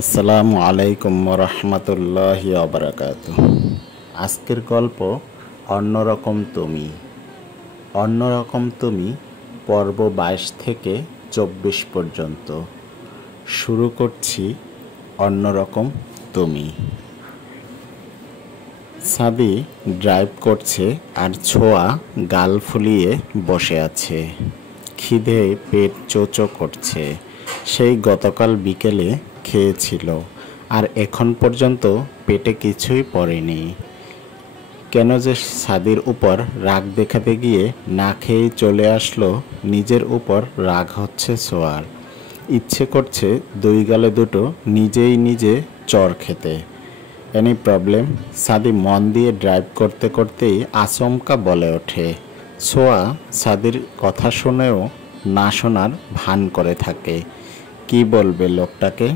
আসসালামু আলাইকুম রহমতুল্লাহি ওয়াবারাকাতুহ। আজকের গল্প অন্যরকম তুমি। অন্যরকম তুমি পর্ব 22 থেকে 24 পর্যন্ত। শুরু করছি অন্যরকম তুমি। সাদি ড্রাইভ করছে আর ছোঁয়া গাল ফুলিয়ে বসে আছে। খিদে পেট চোচো করছে। সেই গতকাল বিকেলে খেয়েছিল আর এখন পর্যন্ত পেটে কিছুই পড়েনি। কেন যে সাদির উপর রাগ দেখাতে গিয়ে না খেয়েই চলে আসলো। নিজের উপর রাগ হচ্ছে ছোঁয়ার। ইচ্ছে করছে দুই গালে দুটো নিজেই নিজে চড় খেতে। Any problem? সাদি মন দিয়ে ড্রাইভ করতে করতেই আচমকা বলে ওঠে। ছোঁয়া সাদির কথা শুনেও না শোনার ভান করে থাকে। কি বলবে লোকটাকে?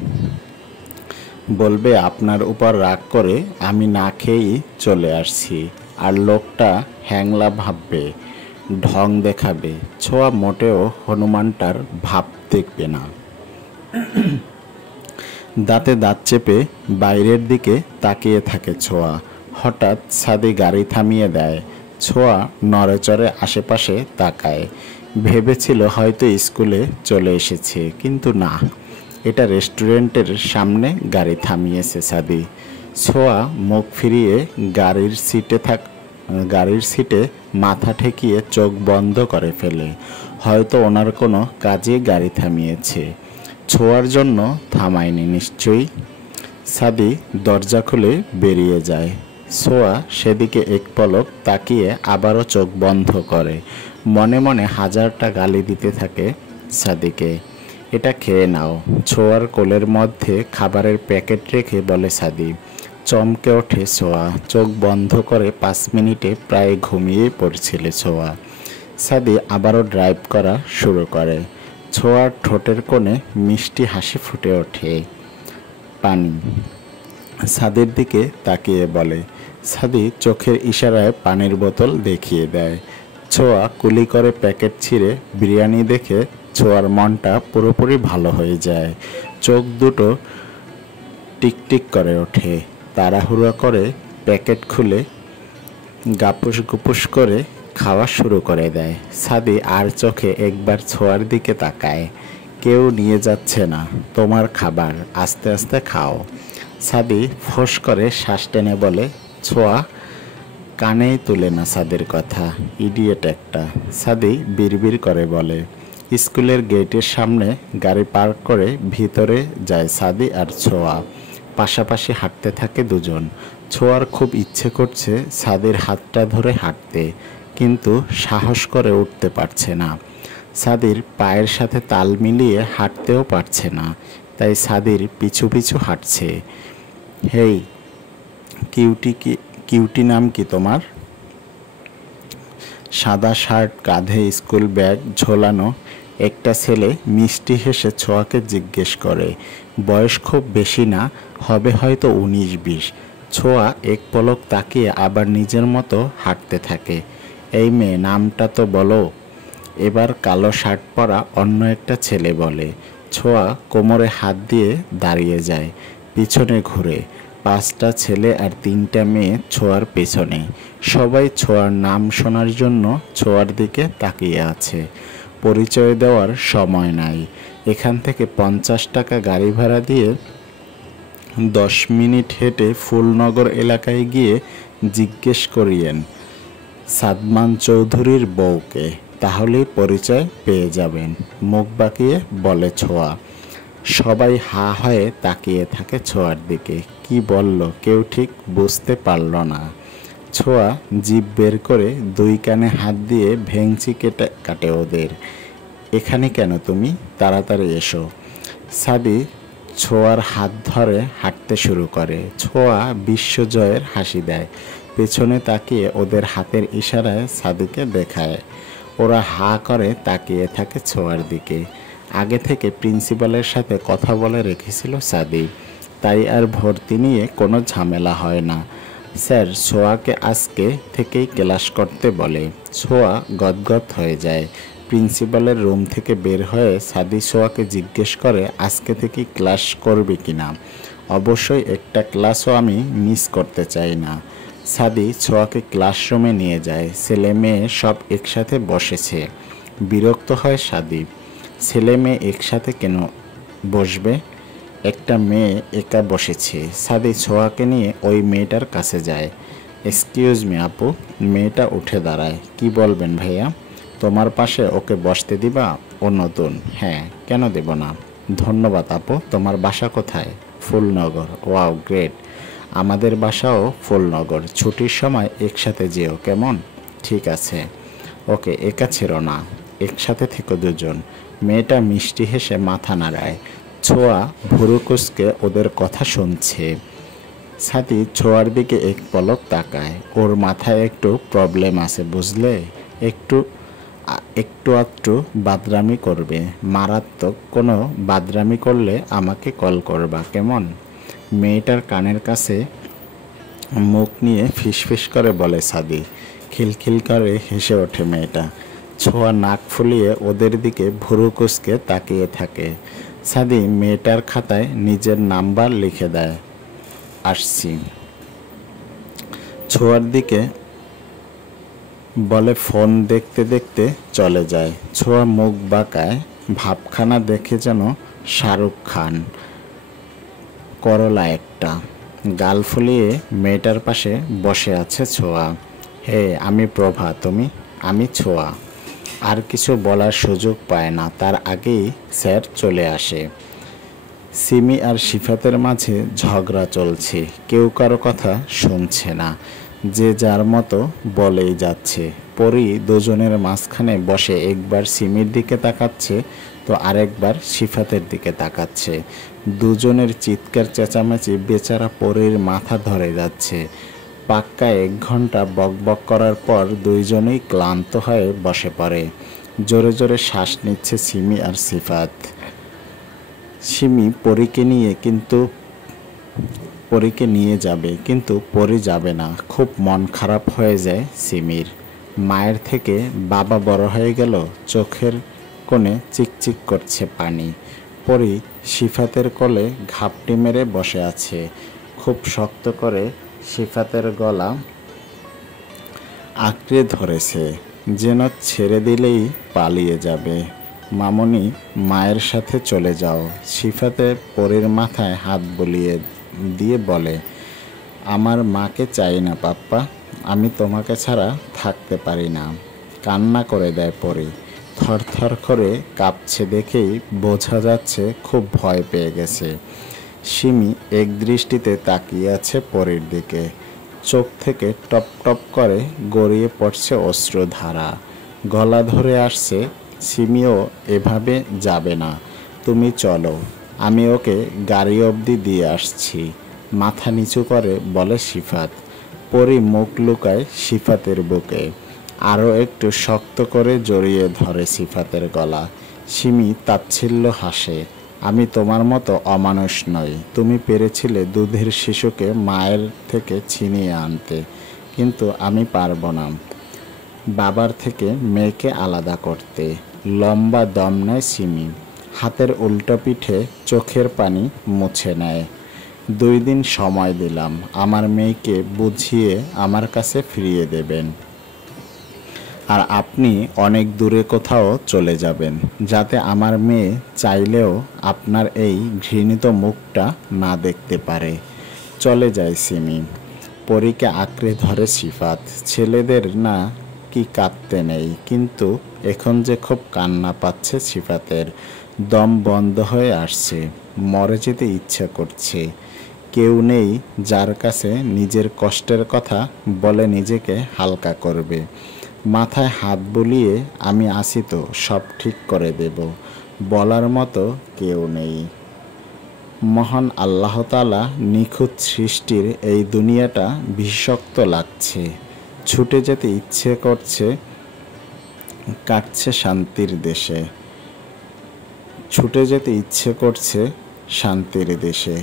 বলবে আপনার উপর রাগ করে আমি না খেয়েই চলে আসছি, আর লোকটা হ্যাংলা ভাববে, ঢং দেখাবে। ছোঁয়া মোটেও হনুমানটার ভাব দেখবে না। দাঁতে দাঁত চেপে বাইরের দিকে তাকিয়ে থাকে ছোঁয়া। হঠাৎ সাদি গাড়ি থামিয়ে দেয়। ছোঁয়া নড়েচড়ে আশেপাশে তাকায়। ভেবেছিল হয়তো স্কুলে চলে এসেছে, কিন্তু না, এটা রেস্টুরেন্টের সামনে গাড়ি থামিয়েছে সাদি। ছোঁয়া মুখ ফিরিয়ে গাড়ির সিটে মাথা ঠেকিয়ে চোখ বন্ধ করে ফেলে। হয়তো ওনার কোনো কাজে গাড়ি থামিয়েছে, ছোঁয়ার জন্য থামায়নি নিশ্চয়ই। সাদি দরজা খুলে বেরিয়ে যায়। ছোঁয়া সেদিকে এক পলক তাকিয়ে আবারও চোখ বন্ধ করে। মনে মনে হাজারটা গালি দিতে থাকে সাদিকে। এটা খেয়ে নাও। ছোঁয়ার কোলের মধ্যে খাবারের প্যাকেট রেখে বলে সাদি। চমকে ওঠে ছোঁয়া। চোখ বন্ধ করে 5 মিনিটে প্রায় ঘুমিয়ে পড়ছিল ছোঁয়া। সাদি আবারও ড্রাইভ করা শুরু করে। ছোঁয়ার ঠোঁটের কোণে মিষ্টি হাসি ফুটে ওঠে। পানি। সাদির দিকে তাকিয়ে বলে। সাদি চোখের ইশারায় পানির বোতল দেখিয়ে দেয়। ছোঁয়া কুলি করে প্যাকেট ছিঁড়ে বিরিয়ানি দেখে ছোঁয়ার মনটা পুরোপুরি ভালো হয়ে যায়। চোখ দুটো টিকটিক করে ওঠে। তাড়াহুড়ো করে প্যাকেট খুলে গাপুস গুপুস করে খাওয়া শুরু করে দেয়। সাদি আর চোখে একবার ছোঁয়ার দিকে তাকায়। কেউ নিয়ে যাচ্ছে না তোমার খাবার, আস্তে আস্তে খাও। সাদি ফোঁস করে শ্বাস টেনে বলে। ছোঁয়া কানেই তুলে না সাদির কথা। ইডিয়েট একটা। সাদি বিড়বিড় করে বলে। স্কুলের গেটের সামনে গাড়ি পার্ক করে ভিতরে যায় সাদি আর ছোঁয়া। পাশাপাশি হাঁটতে থাকে দুজন। ছোঁয়ার খুব ইচ্ছে করছে সাদির হাতটা ধরে হাঁটতে, কিন্তু সাহস করে উঠতে পারছে না। সাদির পায়ের সাথে তাল মিলিয়ে হাঁটতেও পারছে না, তাই সাদির পিছু পিছু হাঁটছে। হেই কিউটি নাম কি তোমার? সাদা শার্ট, কাঁধে স্কুল ব্যাগ ঝোলানো একটা ছেলে মিষ্টি হেসে ছোঁয়াকে জিজ্ঞেস করে। বয়স খুব বেশি না, হবে হয়তো 19-20। ছোঁয়া এক পলক তাকিয়ে আবার নিজের মতো হাঁটতে থাকে। এই মেয়ে, নামটা তো বলো। এবার কালো শার্ট পরা অন্য একটা ছেলে বলে। ছোঁয়া কোমরে হাত দিয়ে দাঁড়িয়ে যায়, পিছনে ঘুরে। 5টা ছেলে আর 3টা মেয়ে ছোঁয়ার পেছনে। সবাই ছোঁয়ার নাম শোনার জন্য ছোঁয়ার দিকে তাকিয়ে আছে। পরিচয় দেওয়ার সময় নাই। এখান থেকে 50 টাকা গাড়ি ভাড়া দিয়ে 10 মিনিট হেঁটে ফুলনগর এলাকায় গিয়ে জিজ্ঞেস করিয়েন সাদমান চৌধুরীর বউকে, তাহলেই পরিচয় পেয়ে যাবেন, মুখ বাঁকিয়ে বলে ছোঁয়া। সবাই হা হয়ে তাকিয়ে থাকে ছোঁয়ার দিকে। কি বলল কেউ ঠিক বুঝতে পারল না। ছোঁয়া জিভ বের করে 2 কানে হাত দিয়ে ভেংচি কাটে ওদের। এখানে কেন তুমি? তাড়াতাড়ি এসো। সাদি ছোঁয়ার হাত ধরে হাঁটতে শুরু করে। ছোঁয়া বিশ্বজয়ের হাসি দেয়। পেছনে তাকিয়ে ওদের হাতের ইশারায় সাদিকে দেখায়। ওরা হা করে তাকিয়ে থাকে ছোঁয়ার দিকে। আগে থেকে প্রিন্সিপালের সাথে কথা বলে রেখেছিল সাদি, তাই আর ভর্তি নিয়ে কোনো ঝামেলা হয় না। স্যার ছোঁয়াকে আজকে থেকেই ক্লাস করতে বলে। ছোঁয়া গদগদ হয়ে যায়। প্রিন্সিপালের রুম থেকে বের হয়ে সাদি ছোঁয়াকে জিজ্ঞেস করে আজকে থেকে ক্লাস করবে কিনা। অবশ্যই একটা ক্লাসও আমি মিস করতে চাই না। সাদি ছোঁয়াকে ক্লাসরুমে নিয়ে যায়। ছেলে মেয়ে সব একসাথে বসেছে। বিরক্ত হয় সাদি। ছেলে মেয়ে একসাথে কেন বসবে? একটা মেয়ে একা বসেছে। সাদি ছোঁয়াকে নিয়ে ওই মেয়েটার কাছে যায়। এক্সকিউজ মি আপু। মেয়েটা উঠে দাঁড়ায়। কি বলবেন ভাইয়া? তোমার পাশে ওকে বসতে দিবা? ও নতুন। হ্যাঁ, কেন দেব না। ধন্যবাদ আপু। তোমার বাসা কোথায়? ফুলনগর। Wow, great. আমাদের বাসাও ফুলনগর। ছুটির সময় একসাথে যেও, কেমন? ঠিক আছে। ওকে, একা ছিল না, একসাথে থেকো দুজন। মেয়েটা মিষ্টি হেসে মাথা নাড়ায়। ছোঁয়া ভুরু কুঁচকে ওদের কথা শুনছে। সাথী ছোঁয়ার দিকে এক পলক তাকায়। ওর মাথায় একটু প্রবলেম আছে বুঝলে। একটু একটু আধটু বাদরামি করবে। মারাত্মক কোনো বাদরামি করলে আমাকে কল করবা, কেমন? মেয়েটার কানের কাছে মুখ নিয়ে ফিসফিস করে বলে সাদি। খিলখিল করে হেসে ওঠে মেয়েটা। ছোঁয়া নাক ফুলিয়ে ওদের দিকে ভুরু কুঁচকে তাকিয়ে থাকে। সাদি মেয়েটার খাতায় নিজের নাম্বার লিখে দেয়। আসছি। ছোঁয়ার দিকে বলে ফোন দেখতে দেখতে চলে যায়। ছোঁয়া মুখ বাঁকায়। ভাবখানা দেখে যেন শাহরুখ খান। করলা একটা। গাল ফুলিয়ে মেয়েটার পাশে বসে আছে ছোঁয়া। হে, আমি প্রভা, তুমি? আমি ছোঁয়া। আর কিছু বলার সুযোগ পায় না, তার আগেই স্যার চলে আসে। সিমি আর সিফাতের মাঝে ঝগড়া চলছে। কেউ কারো কথা শুনছে না। যে যার মতো বলেই যাচ্ছে। পরি দুজনের মাঝখানে বসে একবার সিমির দিকে তাকাচ্ছে তো আরেকবার সিফাতের দিকে তাকাচ্ছে। দুজনের চিৎকার চেঁচামেচি বেচারা পরির মাথা ধরে যাচ্ছে। পাক্কা 1 ঘন্টা বকবক করার পর দুইজনেই ক্লান্ত হয়ে বসে পড়ে। জোরে জোরে শ্বাস নিচ্ছে সিমি আর সিফাত। সিমি পরীকে নিয়ে যাবে, কিন্তু পরি যাবে না। খুব মন খারাপ হয়ে যায় সিমির। মায়ের থেকে বাবা বড় হয়ে গেল, চোখের কোণে চিকচিক করছে পানি। পরি সিফাতের কোলে ঘাপটি মেরে বসে আছে। খুব শক্ত করে সিফাতের গলা আঁকড়ে ধরেছে, যেন ছেড়ে দিলেই পালিয়ে যাবে। মামনি, মায়ের সাথে চলে যাও। সিফাতে পরির মাথায় হাত বুলিয়ে দিয়ে বলে, আমার মাকে চাই না পাপ্পা, আমি তোমাকে ছাড়া থাকতে পারি না। কান্না করে দেয় পরি। থরথর করে কাঁপছে দেখেই বোঝা যাচ্ছে খুব ভয় পেয়ে গেছে। সিমি এক দৃষ্টিতে তাকিয়ে আছে পরির দিকে। চোখ থেকে টপ টপ করে গড়িয়ে পড়ছে অশ্রুধারা। গলা ধরে আসছে, সিমিও এভাবে যাবে না, তুমি চলো, আমি ওকে গাড়ি অবধি দিয়ে আসছি। মাথা নিচু করে বলে সিফাত। পরি মুখ লুকায় সিফাতের বুকে। আরও একটু শক্ত করে জড়িয়ে ধরে সিফাতের গলা। সিমি তাচ্ছিল্য হাসে। আমি তোমার মতো অমানুষ নই। তুমি পেরেছিলে দুধের শিশুকে মায়ের থেকে ছিনিয়ে আনতে, কিন্তু আমি পারবো না বাবার থেকে মেয়েকে আলাদা করতে। লম্বা দম নেয় সিমি। হাতের উল্টো পিঠে চোখের পানি মুছে নেয়। 2 দিন সময় দিলাম, আমার মেয়েকে বুঝিয়ে আমার কাছে ফিরিয়ে দেবেন। আর আপনি অনেক দূরে কোথাও চলে যাবেন, যাতে আমার মেয়ে চাইলেও আপনার এই ঘৃণিত মুখটা না দেখতে পারে। চলে যায় সিমি। পরীকে আঁকড়ে ধরে সিফাত। ছেলেদের না কি কাঁদতে নেই, কিন্তু এখন যে খুব কান্না পাচ্ছে সিফাতের। দম বন্ধ হয়ে আসছে, মরে যেতে ইচ্ছা করছে। কেউ নেই যার কাছে নিজের কষ্টের কথা বলে নিজেকে হালকা করবে। মাথায় হাত বুলিয়ে আমি আসি তো, সব ঠিক করে দেব বলার মতো কেউ নেই। মহান আল্লাহ তাআলা নিখুঁত সৃষ্টির এই দুনিয়াটা বিষাক্ত লাগছে। ছুটে যেতে ইচ্ছে করছে, কাটছে শান্তির দেশে। ছুটে যেতে ইচ্ছে করছে শান্তির দেশে,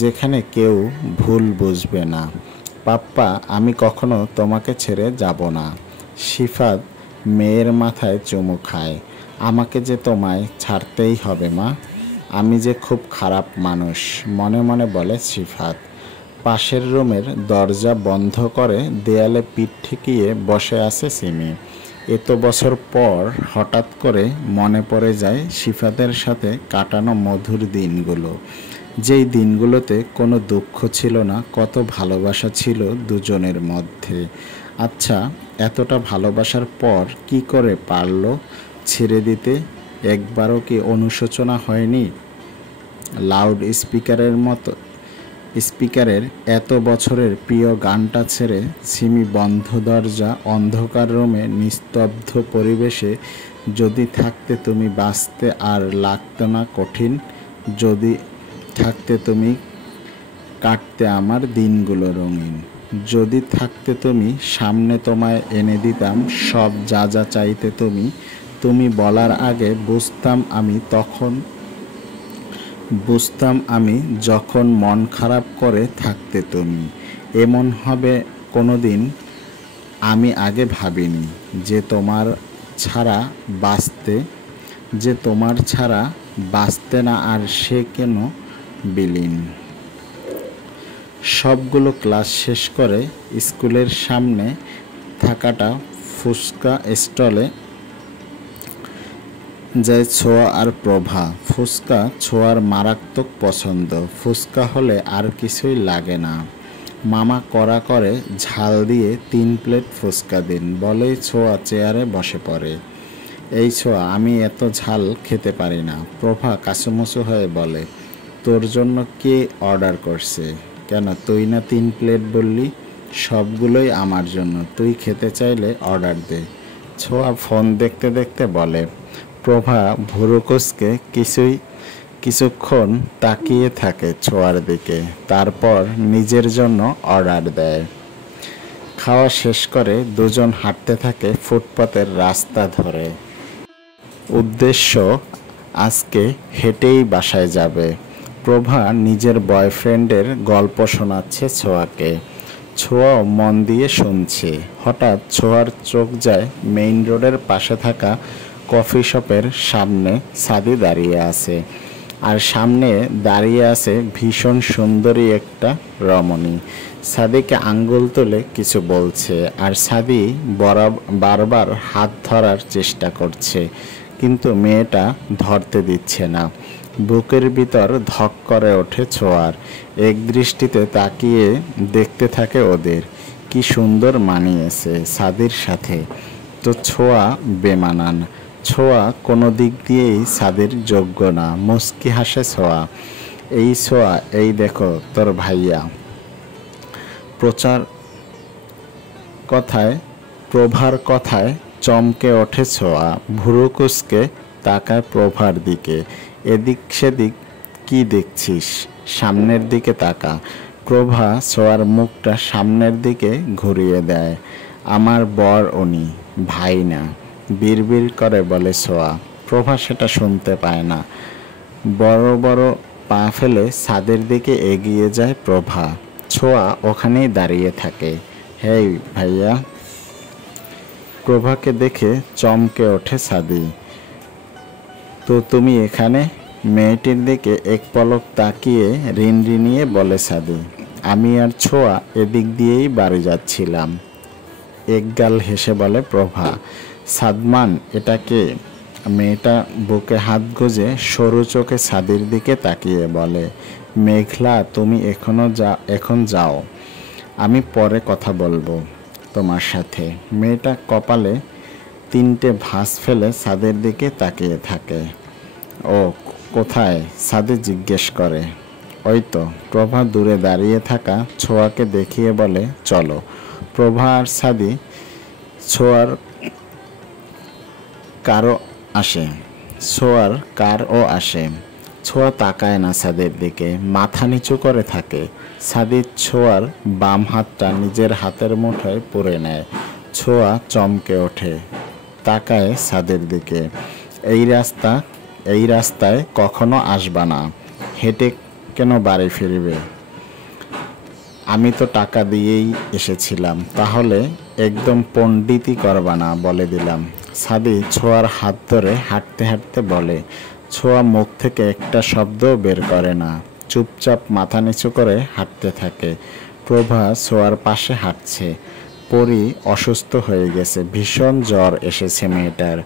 যেখানে কেউ ভুল বুঝবে না। পাপ্পা, আমি কখনো তোমাকে ছেড়ে যাব না। সিফাত মেয়ের মাথায় চুমু খায়। আমাকে যে তোমায় ছাড়তেই হবে মা, আমি যে খুব খারাপ মানুষ, মনে মনে বলে সিফাত। পাশের রুমের দরজা বন্ধ করে দেয়ালে পিঠ ঠেকিয়ে বসে আছে সিমি। এত বছর পর হঠাৎ করে মনে পড়ে যায় সিফাতের সাথে কাটানো মধুর দিনগুলো, যেই দিনগুলোতে কোনো দুঃখ ছিল না, কত ভালোবাসা ছিল দুজনের মধ্যে। আচ্ছা, এতটা ভালোবাসার পর কি করে পারলো ছেড়ে দিতে? একবারও কি অনুশোচনা হয়নি? লাউড স্পিকারের এত বছরের প্রিয় গানটা ছেড়ে সিমি বন্ধ দরজা, অন্ধকার রুমে, নিস্তব্ধ পরিবেশে যদি থাকতে তুমি বাঁচতে আর লাগতো না কঠিন, যদি থাকতে তুমি কাটতে আমার দিনগুলো রঙিন, যদি থাকতে তুমি সামনে তোমায় এনে দিতাম সব যা যা চাইতে তুমি, তুমি বলার আগে বুঝতাম আমি যখন মন খারাপ করে থাকতে তুমি এমন হবে কোনোদিন আমি আগে ভাবিনি, যে তোমার ছাড়া বাঁচতে না আর সে কেন বিলীন। সবগুলো ক্লাস শেষ করে স্কুলের সামনে থাকাটা ফুচকা স্টলে যায় ছোঁয়া আর প্রভা। ফুচকা ছোঁয়ার মারাত্মক পছন্দ। ফুচকা হলে আর কিছুই লাগে না। মামা কড়া করে ঝাল দিয়ে 3 প্লেট ফুচকা দিন বলেই ছোঁয়া চেয়ারে বসে পড়ে। এই ছোঁয়া, আমি এত ঝাল খেতে পারি না। প্রভা কাঁচুমুচু হয়ে বলে, তোর জন্য কে অর্ডার করছে? কেন, তুই না 3 প্লেট বললি? সবগুলোই আমার জন্য, তুই খেতে চাইলে অর্ডার দে। ছোঁয়া ফোন দেখতে দেখতে বলে। প্রভা ভুরু কুঁচকে কিছুক্ষণ তাকিয়ে থাকে ছোঁয়ার দিকে, তারপর নিজের জন্য অর্ডার দেয়। খাওয়া শেষ করে দুজন হাঁটতে থাকে ফুটপাতের রাস্তা ধরে। উদ্দেশ্য, আজকে হেঁটেই বাসায় যাবে। প্রভা নিজের বয়ফ্রেন্ডের গল্প শোনাচ্ছে ছোঁয়াকে। ছোঁয়াও মন দিয়ে শুনছে। হঠাৎ ছোঁয়ার চোখ যায় মেইন রোডের পাশে থাকা কফি শপের সামনে সাদি দাঁড়িয়ে আছে, আর সামনে দাঁড়িয়ে আছে ভীষণ সুন্দরী একটা রমণী। সাদিকে আঙ্গুল তুলে কিছু বলছে, আর সাদি বারবার হাত ধরার চেষ্টা করছে, কিন্তু মেয়েটা ধরতে দিচ্ছে না। বুকের ভিতর ধক করে ওঠে ছোঁয়ার। এক দৃষ্টিতে তাকিয়ে দেখতে থাকে ওদের। কি সুন্দর মানিয়েছে সাদির সাথে। তো ছোঁয়া বেমানান। ছোঁয়া কোনো দিক দিয়েই সাদির যোগ্য না। মুচকি হাসে ছোঁয়া। এই ছোঁয়া, এই দেখো তোর ভাইয়া। প্রভার কথায় চমকে ওঠে ছোঁয়া। ভুরু কুঁচকে তাকায় প্রভার দিকে। এদিক সেদিক কি দেখছিস? সামনের দিকে তাকা। প্রভা ছোঁয়ার মুখটা সামনের দিকে ঘুরিয়ে দেয়। আমার বর উনি, ভাই না, বিড়বিড় করে বলে ছোঁয়া। প্রভা সেটা শুনতে পায় না। বড় বড় পা ফেলে ছাদের দিকে এগিয়ে যায় প্রভা। ছোঁয়া ওখানেই দাঁড়িয়ে থাকে। হেই ভাইয়া। প্রভাকে দেখে চমকে ওঠে সাদি। তো তুমি এখানে? মেয়েটির দিকে এক পলক তাকিয়ে রিনরিনিয়ে বলে সাদি। আমি আর ছোঁয়া এদিক দিয়েই বাড়ি যাচ্ছিলাম। একগাল হেসে বলে প্রভা। সাদমান, এটা কে? মেয়েটা বুকে হাত গুজে সরু চোখে সাদির দিকে তাকিয়ে বলে, মেঘলা, তুমি এখন যাও, আমি পরে কথা বলবো তোমার সাথে। মেয়েটা কপালে 3টে ভাঁজ ফেলে সাদের দিকে তাকিয়ে থাকে। ও কোথায়? সাদি জিজ্ঞেস করে। ওই তো। প্রভা দূরে দাঁড়িয়ে থাকা ছোঁয়াকে দেখিয়ে বলে, চলো। প্রভা আর সাদি ছোঁয়ার কারও আসে। ছোঁয়া তাকায় না সাদের দিকে, মাথা নিচু করে থাকে। সাদি ছোঁয়ার বাম হাতটা নিজের হাতের মুঠোয় পুরে নেয়। ছোঁয়া চমকে ওঠে, তাকায় সাদের দিকে। এই রাস্তায় কখনো আসবা না। হেঁটে কেন বাড়ি ফিরবে? আমি তো টাকা দিয়েই এসেছিলাম। তাহলে একদম পণ্ডিতই করবা না, বলে দিলাম। সাদি ছোঁয়ার হাত ধরে হাঁটতে হাঁটতে বলে। ছোঁয়া মুখ থেকে একটা শব্দও বের করে না, চুপচাপ মাথা নিচু করে হাঁটতে থাকে। প্রভা ছোঁয়ার পাশে হাঁটছে। পরি অসুস্থ হয়ে গেছে, ভীষণ জ্বর এসেছে মেয়েটার।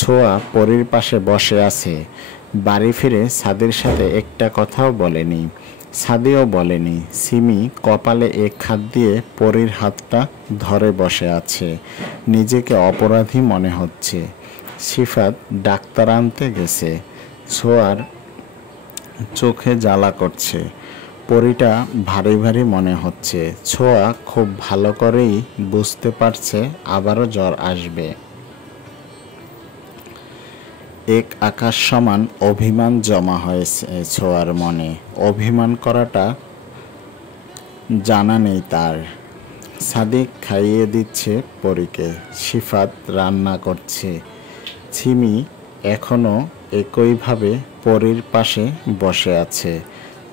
ছোঁয়া পরির পাশে বসে আছে। বাড়ি ফিরে সাদির সাথে একটা কথাও বলেনি, সাদিও বলেনি। সিমি কপালে এক হাত দিয়ে পরির হাতটা ধরে বসে আছে, নিজেকে অপরাধী মনে হচ্ছে। সিফাত ডাক্তার আনতে গেছে। ছোঁয়ার চোখে জ্বালা করছে, পরিটা ভারী ভারী মনে হচ্ছে। ছোঁয়া খুব ভালো করেই বুঝতে পারছে আবারও জ্বর আসবে। এক আকাশ সমান অভিমান জমা হয়েছে ছোঁয়ার মনে। অভিমান করাটা জানা নেই তার। সাদিক খাইয়ে দিচ্ছে পরীকে, সিফাত রান্না করছে। ছিমি এখনো একইভাবে পরীর পাশে বসে আছে।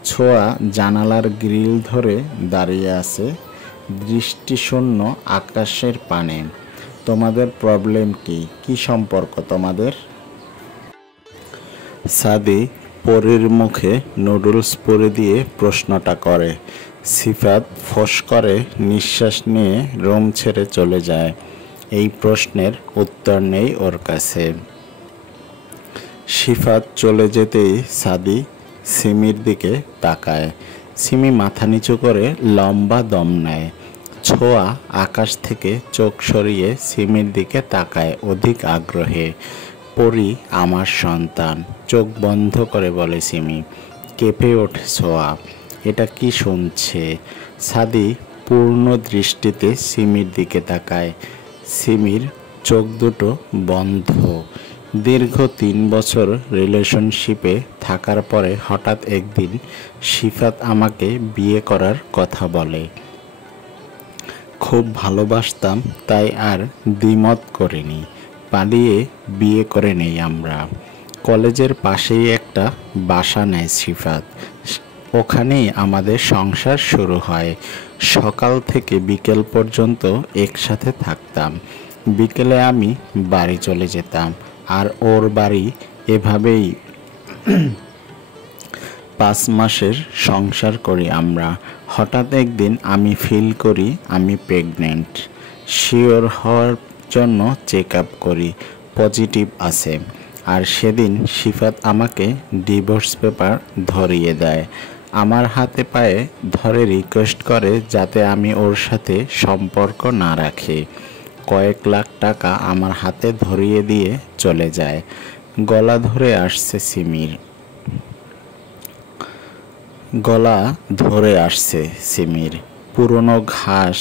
ছোঁয়া জানালার গ্রিল ধরে দাঁড়িয়ে আছে, দৃষ্টিশূন্য আকাশের পানে। তোমাদের প্রবলেম কি? কি সম্পর্ক তোমাদের? সাদি পরীর মুখে নুডলস পুরে দিয়ে প্রশ্নটা করে। সিফাত ফোঁস করে নিঃশ্বাস নিয়ে রুম ছেড়ে চলে যায়। এই প্রশ্নের উত্তর নেই ওর কাছে। সিফাত চলে যেতেই সাদি সিমির দিকে তাকায়। সিমি মাথা নিচু করে লম্বা দম নেয়। ছোঁয়া আকাশ থেকে চোখ সরিয়ে সিমির দিকে তাকায় অধিক আগ্রহে। পরি আমার সন্তান, চোখ বন্ধ করে বলে সিমি। কেঁপে ওঠে ছোঁয়া। এটা কি শুনছে? সাদি পূর্ণ দৃষ্টিতে সিমির দিকে তাকায়। সিমির চোখ দুটো বন্ধ। দীর্ঘ 3 বছর রিলেশনশিপে থাকার পরে হঠাৎ একদিন সিফাত আমাকে বিয়ে করার কথা বলে। খুব ভালোবাসতাম, তাই আর দ্বিমত করিনি। পালিয়ে বিয়ে করে নেই আমরা। কলেজের পাশেই একটা বাসা নেয় সিফাত। ওখানেই আমাদের সংসার শুরু হয়। সকাল থেকে বিকেল পর্যন্ত একসাথে থাকতাম। বিকেলে আমি বাড়ি চলে যেতাম, আর ওর বাড়ি। এভাবেই 5 মাসের সংসার করি আমরা। হঠাৎ একদিন আমি ফিল করি আমি প্রেগনেন্ট। শিওর হওয়ার জন্য চেক আপ করি, পজিটিভ আছে। আর সেদিন সিফাত আমাকে ডিভোর্স পেপার ধরিয়ে দেয়। আমার হাতে পায়ে ধরে রিকোয়েস্ট করে যাতে আমি ওর সাথে সম্পর্ক না রাখি। কয়েক লাখ টাকা আমার হাতে ধরিয়ে দিয়ে চলে যায়। গলা ধরে আসছে সিমির, গলা ধরে আসছে সিমির। পুরনো ঘাস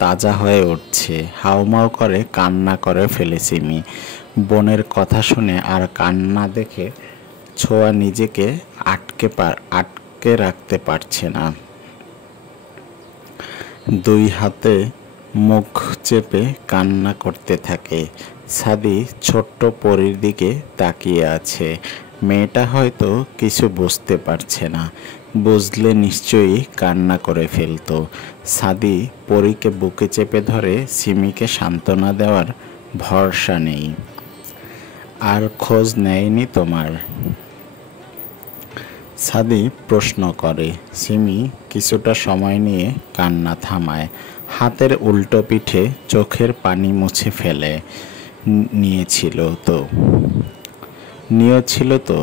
তাজা হয়ে উঠছে। হাউমাউ করে কান্না করে ফেলে সিমি। বোনের কথা শুনে আর কান্না দেখে ছোঁয়া নিজেকে আটকে রাখতে পারছে না। 2 হাতে মুখ চেপে কান্না করতে থাকে। সাদি ছোট্ট পরীর দিকে তাকিয়ে আছে। মেয়েটা হয়তো কিছু বুঝতে পারছে না, বুঝলে নিশ্চয়ই কান্না করে ফেলতো। সাদি পরীকে বুকে চেপে ধরে সিমিকে সান্ত্বনা দেওয়ার ভরসা নেই। আর খোঁজ নেয়নি তোমার? সাদি প্রশ্ন করে। সিমি কিছুটা সময় নিয়ে কান্না থামায়। হাতের উল্টো পিঠে চোখের পানি মুছে ফেলে। নিয়েছিল তো।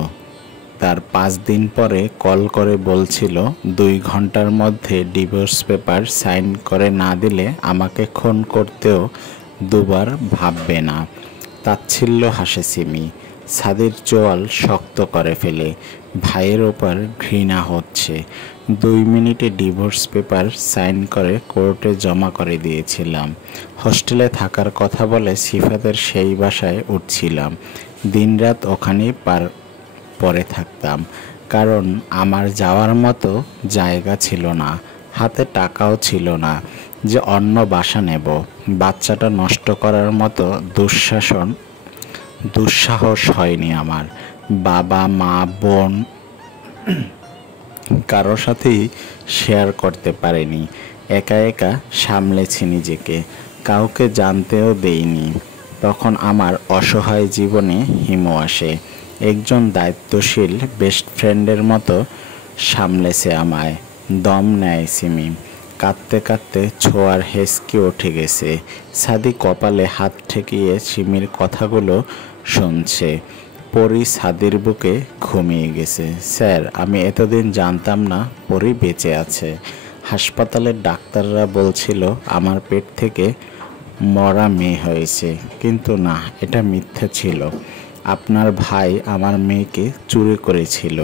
তার 5 দিন পরে কল করে বলছিল 2 ঘন্টার মধ্যে ডিভোর্স পেপার সাইন করে না দিলে আমাকে খুন করতেও 2 বার ভাববে না। তাচ্ছিল্য হাসে সিমি। সাদির চোয়াল শক্ত করে ফেলে। ভাইয়ের ওপর ঘৃণা হচ্ছে। 2 মিনিটে ডিভোর্স পেপার সাইন করে কোর্টে জমা করে দিয়েছিলাম। হোস্টেলে থাকার কথা বলে সিফাতের সেই বাসায় উঠছিলাম। দিনরাত ওখানেই পরে থাকতাম, কারণ আমার যাওয়ার মতো জায়গা ছিল না, হাতে টাকাও ছিল না যে অন্য বাসা নেব। বাচ্চাটা নষ্ট করার মতো দুঃসাহস হয়নি আমার। বাবা মা বোন কারো সাথেই শেয়ার করতে পারিনি। একা একা সামলেছি নিজেকে, কাউকে জানতেও দেইনি। তখন আমার অসহায় জীবনে হিমু আসে। একজন দায়িত্বশীল বেস্ট ফ্রেন্ডের মতো সামলেছে আমায়। দম নেয় সিমি। কাঁদতে কাঁদতে ছোঁয়ার হেসকি উঠে গেছে। সাদি কপালে হাত ঠেকিয়ে সিমির কথাগুলো শুনছে। পরি সাদির বুকে ঘুমিয়ে গেছে। স্যার, আমি এতদিন জানতাম না পরি বেঁচে আছে। হাসপাতালের ডাক্তাররা বলছিল আমার পেট থেকে মরা মেয়ে হয়েছে, কিন্তু না, এটা মিথ্যা ছিল। আপনার ভাই আমার মেয়েকে চুরি করেছিল।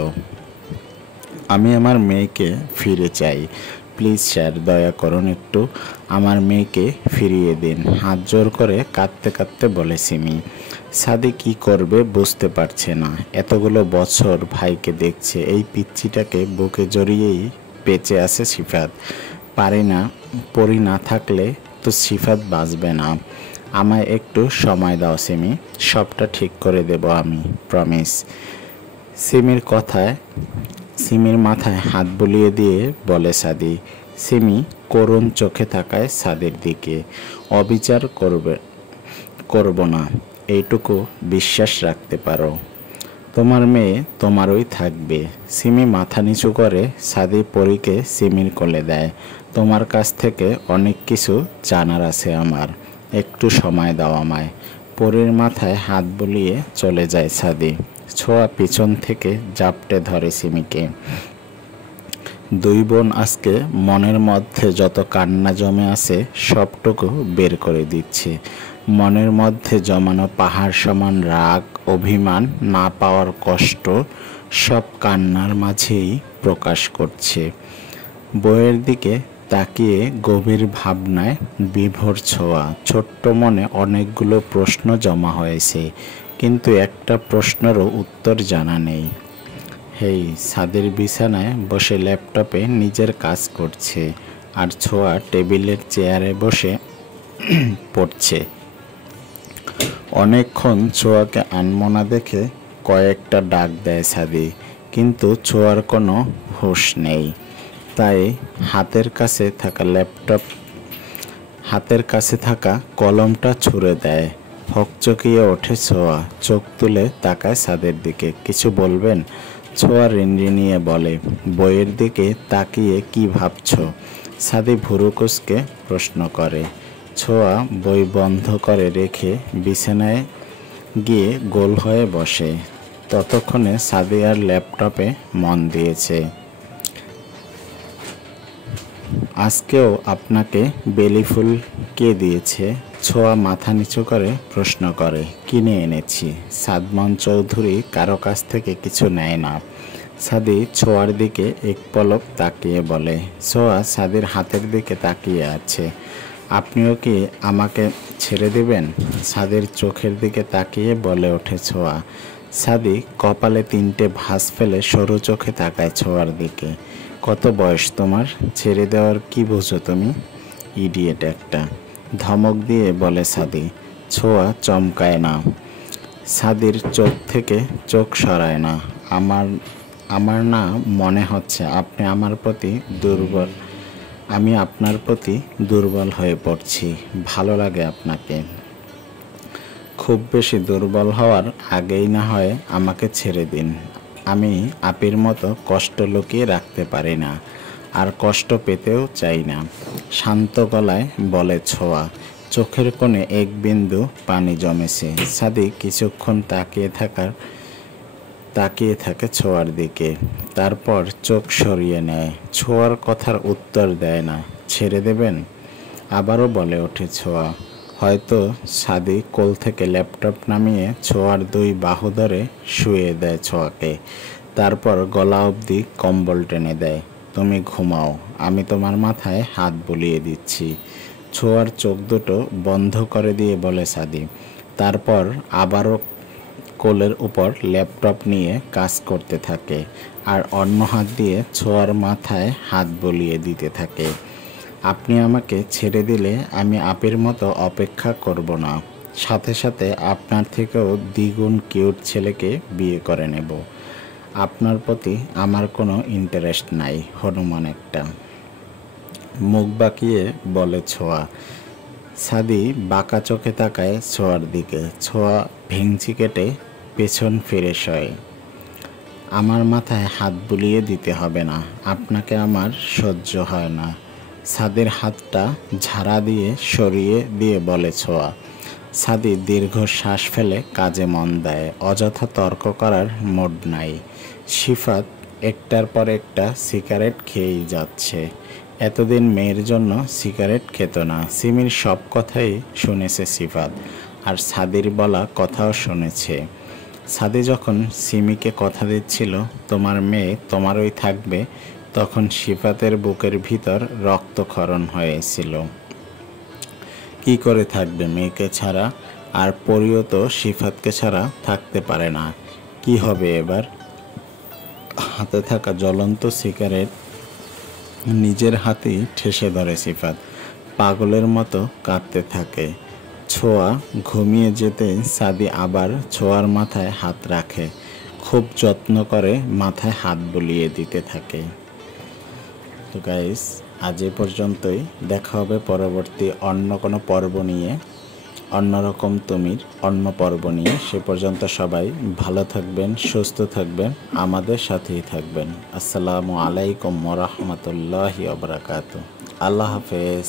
আমি আমার মেয়েকে ফিরে চাই। প্লিজ স্যার, দয়া করুন, একটু আমার মেয়েকে ফিরিয়ে দিন, হাত জোর করে কাঁদতে কাঁদতে বলে সিমি। সাদি কি করবে বুঝতে পারছে না। এতগুলো বছর ভাইকে দেখছে, এই পিচ্চিটাকে বুকে জড়িয়েই বেঁচে আছে সিফাত। পরি না থাকলে তো সিফাত বাঁচবে না। আমায় একটু সময় দাও সিমি, সবটা ঠিক করে দেব আমি, প্রমিস। সিমির মাথায় হাত বুলিয়ে দিয়ে বলে সাদি। সিমি করুণ চোখে তাকায় সাদির দিকে। অবিচার করব না, এইটুকু বিশ্বাস রাখতে পারো। তোমার মেয়ে তোমারই থাকবে। সিমি মাথা নিচু করে সাদি পরীকে সিমির কোলে দেয়। তোমার কাছ থেকে অনেক কিছু জানার আছে আমার, একটু সময় দাও আমায়। পরীর মাথায় হাত বুলিয়ে চলে যায় সাদি। ছোঁয়া পিছন থেকে জাপটে ধরে সিমিকে। দুই বোন আজকে মনের মধ্যে যত কান্না জমে আছে সবটুকু বের করে দিচ্ছে। মনের মধ্যে জমানো পাহাড় সমান রাগ, অভিমান, না পাওয়ার কষ্ট, সব কান্নার মাঝেই প্রকাশ করছে। বইয়ের দিকে তাকিয়ে গভীর ভাবনায় বিভোর ছোঁয়া। ছোট্ট মনে অনেকগুলো প্রশ্ন জমা হয়েছে, কিন্তু একটা প্রশ্নেরও উত্তর জানা নেই। হেই, ছাদের বিছানায় বসে ল্যাপটপে নিজের কাজ করছে, আর ছোঁয়া টেবিলের চেয়ারে বসে পড়ছে। অনেকক্ষণ ছোঁয়াকে আনমনা দেখে কয়েকটা ডাক দেয় সাদি, কিন্তু ছোঁয়ার কোনো হুঁশ নেই। তাই হাতের কাছে থাকা কলমটা ছুঁড়ে দেয়। হকচকিয়ে ওঠে ছোঁয়া, চোখ তুলে তাকায় সাদের দিকে। কিছু বলবেন? ছোঁয়া রিনরিনিয়ে বলে, বইয়ের দিকে তাকিয়ে কি ভাবছো? সাদি ভুরু কুঁচকে প্রশ্ন করে। ছোঁয়া বই বন্ধ করে রেখে বিছানায় গিয়ে গোল হয়ে বসে। ততক্ষণে সাদি আর ল্যাপটপে মন দিয়েছে। আজকেও আপনাকে বেলি ফুল কে দিয়েছে? ছোঁয়া মাথা নিচু করে প্রশ্ন করে। কিনে এনেছি। সাদমান চৌধুরী কারো কাছ থেকে কিছু নেয় না। সাদি ছোঁয়ার দিকে এক পলক তাকিয়ে বলে। ছোঁয়া সাদির হাতের দিকে তাকিয়ে আছে। আপনিও কি আমাকে ছেড়ে দেবেন? সাদির চোখের দিকে তাকিয়ে বলে ওঠে ছোঁয়া। সাদি কপালে 3টে ভাঁজ ফেলে সরু চোখে তাকায় ছোঁয়ার দিকে। কত বয়স তোমার? ছেড়ে দেওয়ার কি বুঝো তুমি? ইডিয়েট একটা, ধমক দিয়ে বলে সাদি। ছোঁয়া চমকায় না। সাদির চোখ থেকে চোখ সরায় না। আমার না মনে হচ্ছে আপনি আমার প্রতি দুর্বল। আমি আপনার প্রতি দুর্বল হয়ে পড়ছি। ভালো লাগে আপনাকে। খুব বেশি দুর্বল হওয়ার আগেই না হয় আমাকে ছেড়ে দিন। আমি আপির মতো কষ্ট লুকিয়ে রাখতে পারি না, আর কষ্ট পেতেও চাই না, শান্ত গলায় বলে ছোঁয়া। চোখের কোণে এক বিন্দু পানি জমেছে। সাদি কিছুক্ষণ তাকিয়ে থাকে ছোঁয়ার দিকে, তারপর চোখ সরিয়ে নেয়। ছোঁয়ার কথার উত্তর দেয় না। ছেড়ে দেবেন? আবারও বলে ওঠে ছোঁয়া। হয়তো। সাদি কোল থেকে ল্যাপটপ নামিয়ে ছোঁয়ার 2 বাহু ধরে শুয়ে দেয় ছোঁয়াকে, তারপর গলা অবধি কম্বল টেনে দেয়। তুমি ঘুমাও, আমি তোমার মাথায় হাত বুলিয়ে দিচ্ছি। ছোঁয়ার চোখ দুটো বন্ধ করে দিয়ে বলে সাদি। তারপর আবারও কোলের উপর ল্যাপটপ নিয়ে কাজ করতে থাকে, আর অন্য হাত দিয়ে ছোঁয়ার মাথায় হাত বুলিয়ে দিতে থাকে। আপনি আমাকে ছেড়ে দিলে আমি আপের মতো অপেক্ষা করব না। সাথে সাথে আপনার থেকেও দ্বিগুণ কিউট ছেলেকে বিয়ে করে নেব। আপনার প্রতি আমার কোনো ইন্টারেস্ট নাই, হনুমান একটা। মুখ বাঁকিয়ে বলে ছোঁয়া। সাদি বাঁকা চোখে তাকায় ছোঁয়ার দিকে। ছোঁয়া ভেংচি কেটে পেছন ফিরে শয়। আমার মাথায় হাত বুলিয়ে দিতে হবে না, আপনাকে আমার সহ্য হয় না। সাদির হাতটা ঝাড়া দিয়ে সরিয়ে দিয়ে বলে ছোঁয়া। সাদি দীর্ঘ শ্বাস ফেলে কাজে মন দেয়। অযথা তর্ক করার মুড নাই। সিফাত একটার পর একটা সিগারেট খেয়েই যাচ্ছে। এতদিন মেয়ের জন্য সিগারেট খেত না। সিমির সব কথাই শুনেছে সিফাত, আর সাদির বলা কথাও শুনেছে। সাদি যখন সিমিকে কথা দিচ্ছিল তোমার মেয়ে তোমারই থাকবে, তখন সিফাতের বুকের ভিতর রক্তক্ষরণ হয়েছিল। কি করে থাকবে মেয়েকে ছাড়া? আর পরিও তো সিফাতকে ছাড়া থাকতে পারে না। কি হবে এবার? হাতে থাকা জ্বলন্ত সিগারেট নিজের হাতেই ঠেসে ধরে সিফাত। পাগলের মতো কাঁদতে থাকে। ছোঁয়া ঘুমিয়ে যেতে সাদি আবার ছোঁয়ার মাথায় হাত রাখে। খুব যত্ন করে মাথায় হাত বুলিয়ে দিতে থাকে। তো গাইস, আজ এ পর্যন্তই। দেখা হবে পরবর্তী অন্য কোনো পর্ব নিয়ে, অন্যরকম তুমির অন্য পর্ব নিয়ে। সে পর্যন্ত সবাই ভালো থাকবেন, সুস্থ থাকবেন, আমাদের সাথেই থাকবেন। আসসালামু আলাইকুম ওয়া রাহমাতুল্লাহি ওয়া বারাকাতুহু। আল্লাহ হাফেজ।